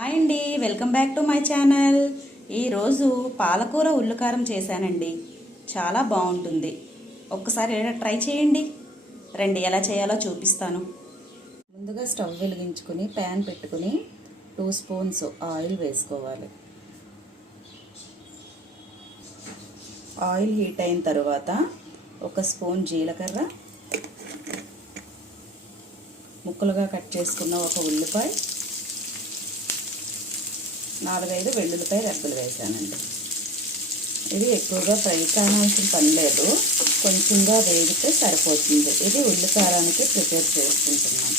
Hi అండి, welcome back to my channel. ఈరోజు పాలకూర ఉల్లికారం చేశానండి. చాలా బాగుంటుంది. ఒక్కసారి ట్రై చేయండి. రండి, ఎలా చేయాలో చూపిస్తాను. ముందుగా స్టవ్ వెలిగించుకుని ప్యాన్ పెట్టుకుని 2 స్పూన్స్ ఆయిల్ వేసుకోవాలి. ఆయిల్ హీట్ అయిన తర్వాత 1 స్పూన్ జీలకర్ర, ముక్కలుగా కట్ చేసుకున్న 1 ఉల్లిపాయ, 4-5 వెల్లుల్లిపాయ రెబ్బలు వేసానండి. ఇది ఎక్కువగా ఫ్రై కావాల్సిన పని లేదు, కొంచెంగా వేగితే సరిపోతుంది. ఇది ఉల్లికారానికి ప్రిపేర్ చేసుకుంటున్నాను.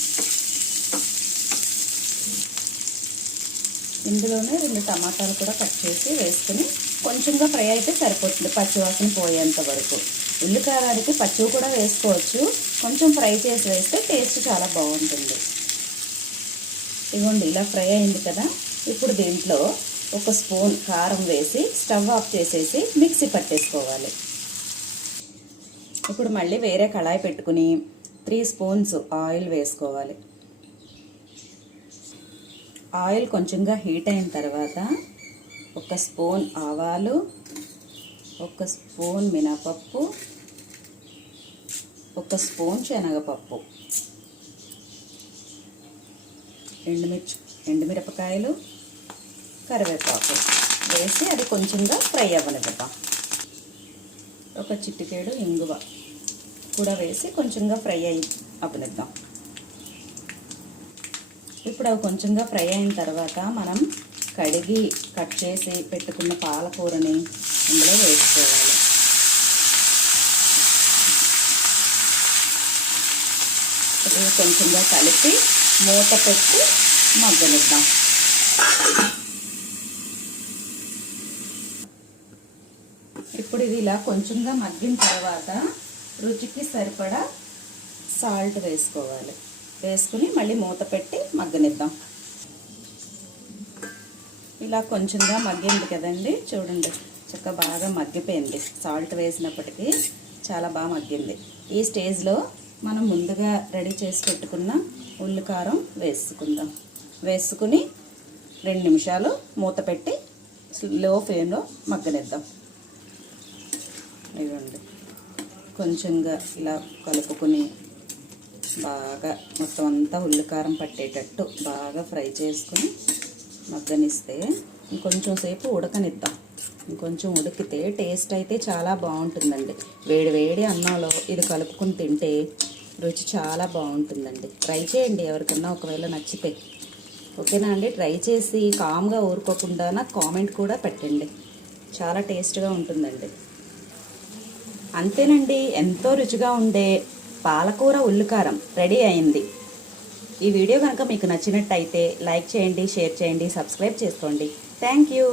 ఇందులోనే 2 టమాటాలు కూడా కట్ చేసి వేసుకుని కొంచెంగా ఫ్రై అయితే సరిపోతుంది, పచ్చివాసన పోయేంత వరకు. ఉల్లికారానికి పచ్చివి కూడా వేసుకోవచ్చు, కొంచెం ఫ్రై చేసి వేస్తే టేస్ట్ చాలా బాగుంటుంది. ఇదిగోండి, ఇలా ఫ్రై అయింది కదా. ఇప్పుడు దీంట్లో 1 స్పూన్ కారం వేసి స్టవ్ ఆఫ్ చేసేసి మిక్సీ పట్టేసుకోవాలి. ఇప్పుడు మళ్ళీ వేరే కళాయి పెట్టుకుని 3 స్పూన్స్ ఆయిల్ వేసుకోవాలి. ఆయిల్ కొంచెంగా హీట్ అయిన తర్వాత 1 స్పూన్ ఆవాలు, 1 స్పూన్ మినపప్పు, 1 స్పూన్ శనగపప్పు, ఎండుమిరపకాయలు, కరివేపాకు వేసి అది కొంచెంగా ఫ్రై అవ్వనిద్దాం. 1 చిటికెడు ఇంగువ కూడా వేసి కొంచెంగా ఫ్రై అవ్వనిద్దాం. ఇప్పుడు అవి కొంచెంగా ఫ్రై అయిన తర్వాత మనం కడిగి కట్ చేసి పెట్టుకున్న పాలకూరని ఇందులో వేసుకోవాలి. ఇది కొంచెంగా కలిపి మూత పెట్టి మగ్గనిద్దాం. ఇప్పుడు ఇది ఇలా కొంచెంగా మగ్గిన తర్వాత రుచికి సరిపడా సాల్ట్ వేసుకోవాలి. వేసుకుని మళ్ళీ మూత పెట్టి మగ్గనిద్దాం. ఇలా కొంచెంగా మగ్గింది కదండి, చూడండి చక్కగా బాగా మగ్గిపోయింది. సాల్ట్ వేసినప్పటికీ చాలా బాగా మగ్గింది. ఈ స్టేజ్లో మనం ముందుగా రెడీ చేసి పెట్టుకున్న ఉల్లికారం వేసుకుందాం. వేసుకుని 2 నిమిషాలు మూత పెట్టి లో ఫ్లేమ్లో మగ్గనిద్దాం. ఇవ్వండి, కొంచెంగా ఇలా కలుపుకుని బాగా మొత్తం అంతా ఉల్లికారం పట్టేటట్టు బాగా ఫ్రై చేసుకుని మగ్గనిస్తే ఇంకొంచెం సేపు ఉడకనిద్దాం. ఇంకొంచెం ఉడికితే టేస్ట్ అయితే చాలా బాగుంటుందండి. వేడి వేడి అన్నంలో ఇది కలుపుకుని తింటే రుచి చాలా బాగుంటుందండి. ట్రై చేయండి ఎవరికన్నా ఒకవేళ నచ్చితే. ఓకేనా అండి? ట్రై చేసి కామ్గా ఊరుకోకుండా నాకు కామెంట్ కూడా పెట్టండి. చాలా టేస్ట్గా ఉంటుందండి. అంతేనండి, ఎంతో రుచిగా ఉండే పాలకూర ఉల్లికారం రెడీ అయింది. ఈ వీడియో కనుక మీకు నచ్చినట్టయితే లైక్ చేయండి, షేర్ చేయండి, సబ్స్క్రైబ్ చేసుకోండి. Thank you.